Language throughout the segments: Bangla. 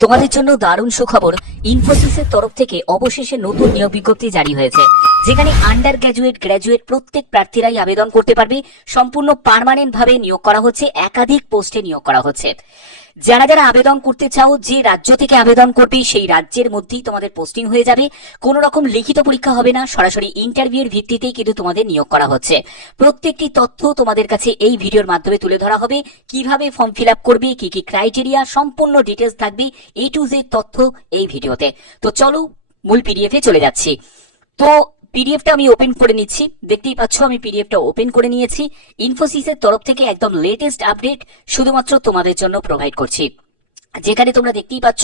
তোমাদের জন্য দারুণ সুখবর ইনফোসিসের তরফ থেকে অবশেষে নতুন নিয়োগ বিজ্ঞপ্তি জারি হয়েছে, যেখানে আন্ডার গ্র্যাজুয়েট গ্র্যাজুয়েট প্রত্যেক প্রার্থীরাই আবেদন করতে পারবে। সম্পূর্ণ পারমানেন্ট ভাবে নিয়োগ করা হচ্ছে, একাধিক পোস্টে নিয়োগ করা হচ্ছে। যারা যারা আবেদন করতে চাও, যে রাজ্য থেকে আবেদন করবে, সেই রাজ্যের মধ্যেই তোমাদের পোস্টিং হয়ে যাবে। কোনো রকম লিখিত পরীক্ষা হবে না, সরাসরি ইন্টারভিউর ভিত্তিতেই কিন্তু তোমাদের নিয়োগ করা হচ্ছে। প্রত্যেকটি তথ্য তোমাদের কাছে এই ভিডিওর মাধ্যমে তুলে ধরা হবে। কীভাবে ফর্ম ফিল আপ করবে, কি কি ক্রাইটেরিয়া সম্পূর্ণ ডিটেলস থাকবে এ টু জেড তথ্য এই ভিডিওতে। তো চলো, মূল পিডিএফ চলে যাচ্ছি। তো পিডিএফটা আমি ওপেন করে নিচ্ছি। দেখতেই পাচ্ছ, আমি পিডিএফটা ওপেন করে নিয়েছি। ইনফোসিসের তরফ থেকে একদম লেটেস্ট আপডেট শুধুমাত্র তোমাদের জন্য প্রোভাইড করছি। যেখানে তোমরা দেখতেই পাচ্ছ,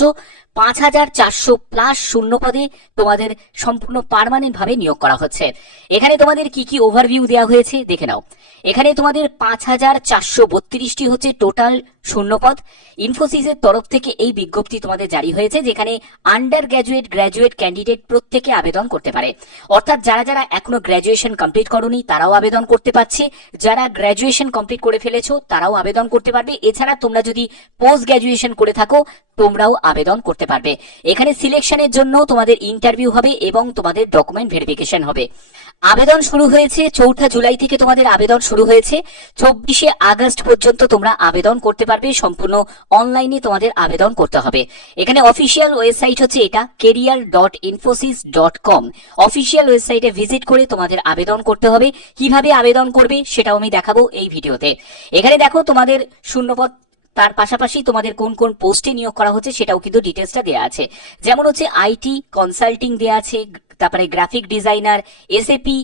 পাঁচ হাজার চারশো প্লাস শূন্য পদে তোমাদের সম্পূর্ণ পার্মানেন্ট ভাবে নিয়োগ করা হচ্ছে। এখানে তোমাদের কি কি ওভারভিউ দেওয়া হয়েছে দেখে নাও। এখানে তোমাদের পাঁচ হাজার চারশো বত্রিশটি হচ্ছে টোটাল শূন্যপদ। ইনফোসিসের তরফ থেকে এই বিজ্ঞপ্তি তোমাদের জারি হয়েছে, যেখানে আন্ডার গ্র্যাজুয়েট গ্র্যাজুয়েট ক্যান্ডিডেট প্রত্যেকে আবেদন করতে পারে। অর্থাৎ যারা যারা এখনও গ্র্যাজুয়েশন কমপ্লিট করনি, তারাও আবেদন করতে পারছে। যারা গ্র্যাজুয়েশন কমপ্লিট করে ফেলেছো, তারাও আবেদন করতে পারবে। এছাড়া তোমরা যদি পোস্ট গ্র্যাজুয়েশন করে থাকো তোমরাও আবেদন করতে পারবে। এখানে সিলেকশনের জন্য তোমাদের ইন্টারভিউ হবে এবং তোমাদের ডকুমেন্ট ভেরিফিকেশন হবে। আবেদন শুরু হয়েছে চৌঠা জুলাই থেকে তোমাদের আবেদন শুরু হয়েছে। চব্বিশে আগস্ট পর্যন্ত তোমরা আবেদন করতে পারবে, সম্পূর্ণ অনলাইনে তোমাদের আবেদন করতে হবে। এখানে অফিসিয়াল ওয়েবসাইট হচ্ছে এটা career dot Infosys dot com official ওয়েবসাইটে ভিজিট করে তোমাদের আবেদন করতে হবে। কীভাবে আবেদন করবে সেটাও আমি দেখাবো এই ভিডিওতে। এখানে দেখো তোমাদের শূন্যপদ তার পাশাপাশি তোমাদের কোন কোন পোস্টে নিয়োগ করা হচ্ছে সেটাও কিন্তু ডিটেলসটা দেওয়া আছে। যেমন হচ্ছে আইটি কনসাল্টিং দেওয়া আছে, তারপরে graphic designer S SAP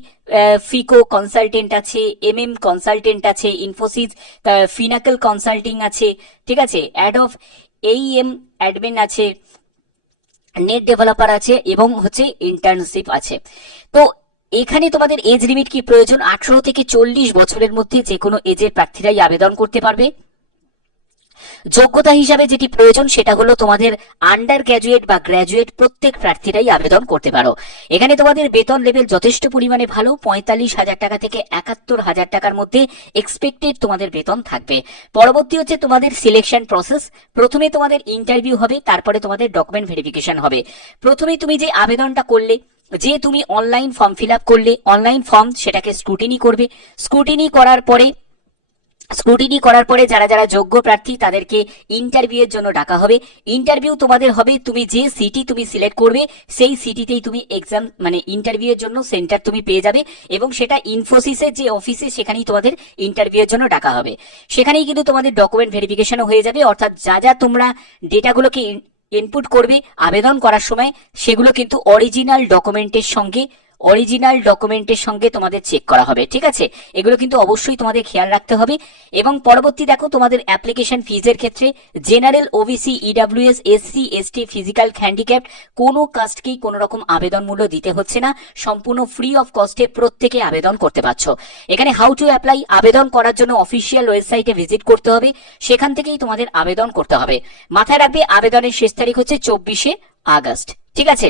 FICO consultant আছে এম এম কনসালটেন্ট আছে ইনফোসিস ফিনাকেল কনসাল্টিং আছে, ঠিক আছে? অ্যাড অফ এই এম অ্যাডমিন আছে নেট ডেভেলপার আছে, এবং হচ্ছে ইন্টার্নশিপ আছে। তো এখানে তোমাদের এজ লিমিট কি? প্রয়োজন আঠারো থেকে চল্লিশ বছরের মধ্যে যে কোনো এজের প্রার্থীরাই আবেদন করতে পারবে। যোগ্যতা হিসাবে যেটি প্রয়োজন সেটা হলো তোমাদের আন্ডার গ্র্যাজুয়েট বা গ্র্যাজুয়েট প্রত্যেক প্রার্থীরাই আবেদন করতে পারো। এখানে তোমাদের বেতন লেভেল যথেষ্ট পরিমাণে ভালো, পঁয়তাল্লিশ হাজার টাকা থেকে একাত্তর হাজার টাকার মধ্যে এক্সপেক্টেড তোমাদের বেতন থাকবে। পরবর্তী হচ্ছে তোমাদের সিলেকশন প্রসেস প্রথমে তোমাদের ইন্টারভিউ হবে, তারপরে তোমাদের ডকুমেন্ট ভেরিফিকেশন হবে। প্রথমে তুমি যে আবেদনটা করলে, যে তুমি অনলাইন ফর্ম ফিল আপ করলে অনলাইন ফর্ম সেটাকে স্ক্রুটিনি করবে। স্ক্রুটিনি করার পরে স্ক্রুটিনি করার পরে যারা যারা যোগ্য প্রার্থী, তাদেরকে ইন্টারভিউ এর জন্য ডাকা হবে। ইন্টারভিউ তোমাদের হবে, তুমি যে সিটি তুমি সিলেক্ট করবে, সেই সিটিতেই তুমি এক্সাম মানে ইন্টারভিউ এর জন্য সেন্টার তুমি পেয়ে যাবে এবং সেটা ইনফোসিসের যে অফিসে সেখানেই তোমাদের ইন্টারভিউ এর জন্য ডাকা হবে। সেখানেই কিন্তু তোমাদের ডকুমেন্ট ভেরিফিকেশনও হয়ে যাবে, অর্থাৎ যা যা তোমরা ডেটাগুলোকে ইনপুট করবে, আবেদন করার সময়, সেগুলো কিন্তু অরিজিনাল ডকুমেন্টের সঙ্গে অরিজিনাল ডকুমেন্টের সঙ্গে তোমাদের চেক করা হবে, ঠিক আছে? এগুলো কিন্তু অবশ্যই তোমাদের খেয়াল রাখতে হবে। এবং পরবর্তী দেখো, তোমাদের অ্যাপ্লিকেশন ফিজের ক্ষেত্রে general OBC EWS SC ST physical handicap কোনো কাস্টকেই কোনো রকম আবেদন মূল্য দিতে হচ্ছে না। সম্পূর্ণ ফ্রি অফ কস্টে প্রত্যেকে আবেদন করতে পারছ। এখানে হাউ টু অ্যাপ্লাই আবেদন করার জন্য অফিসিয়াল ওয়েবসাইটে ভিজিট করতে হবে। সেখান থেকেই তোমাদের আবেদন করতে হবে। মাথায় রাখবে, আবেদনের শেষ তারিখ হচ্ছে চব্বিশে আগস্ট, ঠিক আছে?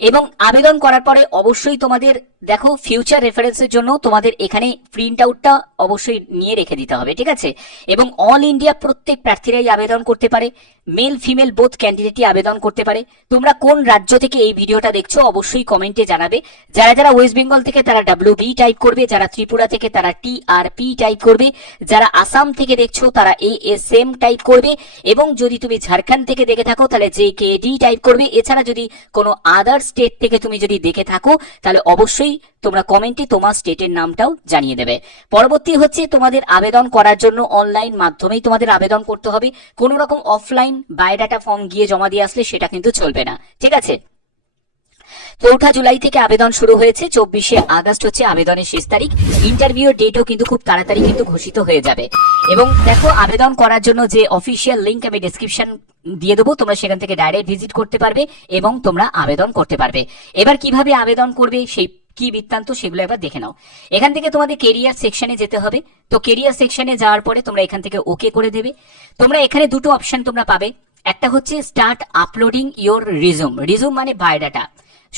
এবং আবেদন করার পরে অবশ্যই তোমাদের দেখো ফিউচার রেফারেন্সের জন্য তোমাদের এখানে প্রিন্ট আউটটা অবশ্যই নিয়ে রেখে দিতে হবে, ঠিক আছে? এবং অল ইন্ডিয়া প্রত্যেক প্রার্থীরাই আবেদন করতে পারে মেল ফিমেল বোথ ক্যান্ডিডেটই আবেদন করতে পারে। তোমরা কোন রাজ্য থেকে এই ভিডিওটা দেখছ অবশ্যই কমেন্টে জানাবে। যারা যারা ওয়েস্ট বেঙ্গল থেকে তারা ডাব্লিউ বি টাইপ করবে, যারা ত্রিপুরা থেকে তারা টি আর পি টাইপ করবে, যারা আসাম থেকে দেখছ তারা এ এস এম টাইপ করবে, এবং যদি তুমি ঝাড়খণ্ড থেকে দেখে থাকো তাহলে জে কে ডি টাইপ করবে। এছাড়া যদি কোনো আদার স্টেট থেকে তুমি যদি দেখে থাকো, তাহলে অবশ্যই তোমরা কমেন্টে তোমার স্টেটের নামটাও জানিয়ে দেবে। পরবর্তী হচ্ছে তোমাদের আবেদন করার জন্য অনলাইন মাধ্যমেই তোমাদের আবেদন করতে হবে। কোনো রকম অফলাইন বায়োডাটা ফর্ম গিয়ে জমা দিয়ে আসলে সেটা কিন্তু চলবে না। ঠিক আছে? চৌঠা জুলাই থেকে আবেদন শুরু হয়েছে। চব্বিশে আগস্ট হচ্ছে আবেদনের শেষ তারিখ। ইন্টারভিউ ডেটও কিন্তু খুব তাড়াতাড়ি কিন্তু ঘোষিত হয়ে যাবে। এবং দেখো, আবেদন করার জন্য যে অফিসিয়াল লিংক আমি ডেসক্রিপশন দিয়ে দেবো, তোমরা সেখান থেকে ডাইরেক্ট ভিজিট করতে পারবে এবং তোমরা আবেদন করতে পারবে। এবার কীভাবে আবেদন করবে সেই কি বৃত্তান্ত সেগুলো একবার দেখে নাও। এখান থেকে তোমাদের কেরিয়ার সেকশনে যেতে হবে। তো কেরিয়ার সেকশনে যাওয়ার পরে তোমরা এখান থেকে ওকে করে দেবে। তোমরা এখানে দুটো অপশন তোমরা পাবে। একটা হচ্ছে start uploading your resume resume মানে বায়োডাটা।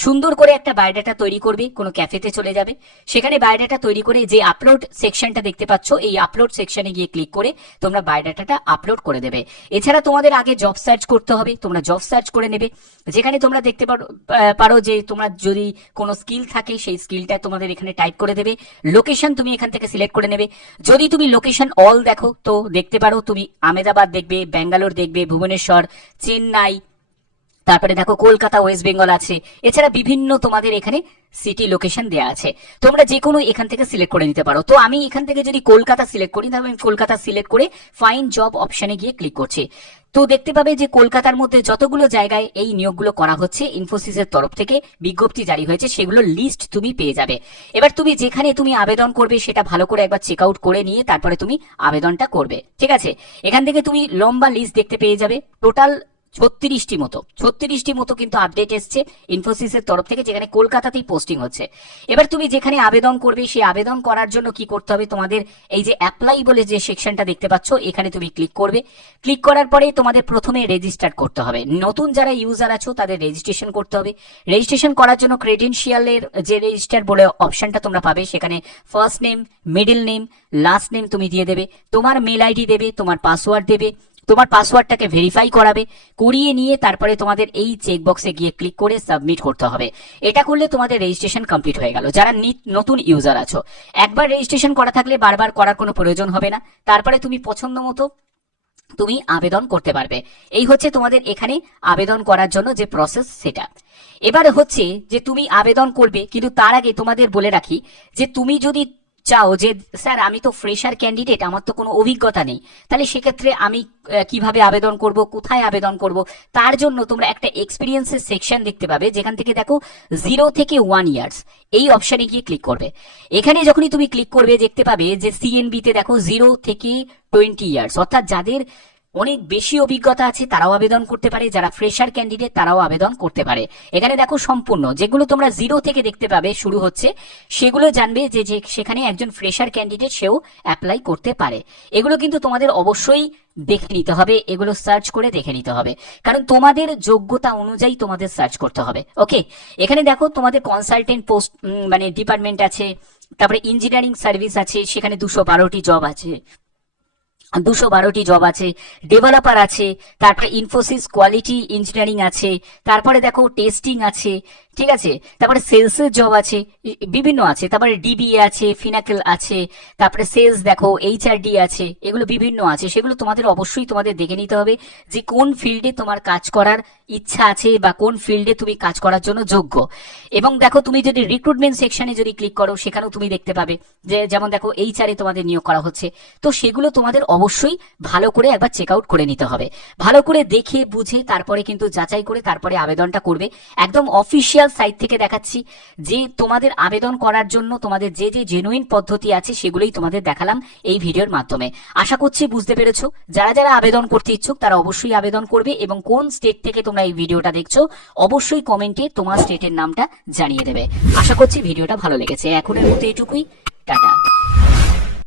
সুন্দর করে একটা বায়োডাটা তৈরি করবে, কোনো ক্যাফেতে চলে যাবে। সেখানে বায়োডাটা তৈরি করে যে আপলোড সেকশনটা দেখতে পাচ্ছ, এই আপলোড সেকশনে গিয়ে ক্লিক করে তোমরা বায়োডাটাটা আপলোড করে দেবে। এছাড়া তোমাদের আগে জব সার্চ করতে হবে, তোমরা জব সার্চ করে নেবে। যেখানে তোমরা দেখতে পারো যে তোমরা যদি কোনো স্কিল থাকে, সেই স্কিলটা তোমাদের এখানে টাইপ করে দেবে। লোকেশন তুমি এখান থেকে সিলেক্ট করে নেবে। যদি তুমি লোকেশন অল দেখো, তো দেখতে পারো, তুমি আমেদাবাদ দেখবে, ব্যাঙ্গালোর দেখবে, ভুবনেশ্বর, চেন্নাই তারপরে দেখো, কলকাতা ওয়েস্ট বেঙ্গল আছে। এছাড়া বিভিন্ন তোমাদের এখানে সিটি লোকেশন দেওয়া আছে। তোমরা যে কোনো এখান থেকে সিলেক্ট করে নিতে পারো। তো আমি এখান থেকে যদি কলকাতা সিলেক্ট করি, তাহলে আমি কলকাতা সিলেক্ট করে ফাইন জব অপশনে গিয়ে ক্লিক করছি। তো দেখতে পাবে যে কলকাতার মধ্যে যতগুলো জায়গায় এই নিয়োগগুলো করা হচ্ছে ইনফোসিসের তরফ থেকে বিজ্ঞপ্তি জারি হয়েছে, সেগুলো লিস্ট তুমি পেয়ে যাবে। এবার তুমি যেখানে তুমি আবেদন করবে, সেটা ভালো করে একবার চেক আউট করে নিয়ে তারপরে তুমি আবেদনটা করবে। ঠিক আছে? এখান থেকে তুমি লম্বা লিস্ট দেখতে পেয়ে যাবে। টোটাল ছত্রিশটি মতো ছত্রিশটি মতো কিন্তু আপডেট এসছে ইনফোসিসের তরফ থেকে, যেখানে কলকাতাতেই পোস্টিং হচ্ছে। এবার তুমি যেখানে আবেদন করবে, সেই আবেদন করার জন্য কি করতে হবে? তোমাদের এই যে অ্যাপ্লাই বলে যে সেকশনটা দেখতে পাচ্ছ, এখানে তুমি ক্লিক করবে। ক্লিক করার পরে তোমাদের প্রথমে রেজিস্টার করতে হবে। নতুন যারা ইউজার আছো, তাদের রেজিস্ট্রেশন করতে হবে। রেজিস্ট্রেশন করার জন্য ক্রেডেনশিয়ালের যে রেজিস্টার বলে অপশনটা তোমরা পাবে, সেখানে first name middle name last name তুমি দিয়ে দেবে। তোমার মেল আইডি দেবে, তোমার পাসওয়ার্ড দেবে। তোমার পাসওয়ার্ডটাকে ভেরিফাই করাবে, করিয়ে নিয়ে তারপরে তোমাদের এই চেক বক্সে গিয়ে ক্লিক করে সাবমিট করতে হবে। এটা করলে তোমাদের রেজিস্ট্রেশন কমপ্লিট হয়ে গেল। যারা নিত- নতুন ইউজার আছো, একবার রেজিস্ট্রেশন করা থাকলে বারবার করার কোনো প্রয়োজন হবে না। তারপরে তুমি পছন্দ মতো তুমি আবেদন করতে পারবে। এই হচ্ছে তোমাদের এখানে আবেদন করার জন্য যে প্রসেস সেটা। এবার হচ্ছে যে তুমি আবেদন করবে, কিন্তু তার আগে তোমাদের বলে রাখি যে তুমি যদি চাও যে, স্যার, আমি তো ফ্রেশার ক্যান্ডিডেট আমার তো কোনো অভিজ্ঞতা নেই। তাহলে সেক্ষেত্রে আমি কীভাবে আবেদন করব, কোথায় আবেদন করব? তার জন্য তোমরা একটা এক্সপিরিয়েন্সের সেকশন দেখতে পাবে, যেখান থেকে দেখো জিরো থেকে ওয়ান ইয়ার্স এই অপশানে গিয়ে ক্লিক করবে। এখানে যখনই তুমি ক্লিক করবে, দেখতে পাবে যে সিএনবিতে দেখো জিরো থেকে টোয়েন্টি ইয়ার্স অর্থাৎ যাদের অনেক বেশি অভিজ্ঞতা আছে তারাও আবেদন করতে পারে, যারা ফ্রেশার ক্যান্ডিডেট তারাও আবেদন করতে পারে। এখানে দেখো সম্পূর্ণ, যেগুলো তোমরা জিরো থেকে দেখতে পাবে শুরু হচ্ছে, সেগুলো জানবে যে সেখানে একজন ফ্রেশার ক্যান্ডিডেট সেও অ্যাপ্লাই করতে পারে। এগুলো কিন্তু তোমাদের অবশ্যই দেখে নিতে হবে, এগুলো সার্চ করে দেখে নিতে হবে। কারণ তোমাদের যোগ্যতা অনুযায়ী তোমাদের সার্চ করতে হবে ওকে এখানে দেখো তোমাদের কনসালটেন্ট পোস্ট মানে ডিপার্টমেন্ট আছে, তারপরে ইঞ্জিনিয়ারিং সার্ভিস আছে, সেখানে দুশো বারোটি জব আছে। দুশো বারোটি জব আছে ডেভেলপার আছে, তারপরে ইনফোসিস কোয়ালিটি ইঞ্জিনিয়ারিং আছে, তারপরে দেখো টেস্টিং আছে, ঠিক আছে? তারপরে সেলসের জব আছে বিভিন্ন আছে। তারপরে ডিবিএ আছে ফিনাকেল আছে, তারপরে সেলস দেখো এইচআরডি আছে, এগুলো বিভিন্ন আছে। সেগুলো তোমাদের অবশ্যই তোমাদের দেখে নিতে হবে যে কোন ফিল্ডে তোমার কাজ করার ইচ্ছা আছে বা কোন ফিল্ডে তুমি কাজ করার জন্য যোগ্য। এবং দেখো তুমি যদি রিক্রুটমেন্ট সেকশনে যদি ক্লিক করো, সেখানেও তুমি দেখতে পাবে যে যেমন দেখো এইচআরে তোমাদের নিয়োগ করা হচ্ছে। তো সেগুলো তোমাদের অবশ্যই ভালো করে একবার চেক আউট করে নিতে হবে। ভালো করে দেখে, বুঝে, তারপরে কিন্তু যাচাই করে তারপরে আবেদনটা করবে। একদম অফিসিয়াল সাইট থেকে দেখাচ্ছি যে তোমাদের আবেদন করার জন্য তোমাদের যে যে জেনুইন পদ্ধতি আছে সেগুলোই তোমাদের দেখালাম এই ভিডিওর মাধ্যমে। আশা করছি বুঝতে পেরেছ। যারা যারা আবেদন করতে ইচ্ছুক, তারা অবশ্যই আবেদন করবে এবং কোন স্টেট থেকে তোমরা এই ভিডিওটা দেখছ অবশ্যই কমেন্টে তোমার স্টেটের নামটা জানিয়ে দেবে। আশা করছি ভিডিওটা ভালো লেগেছে। এখনের মতো এটুকুই। টাটা।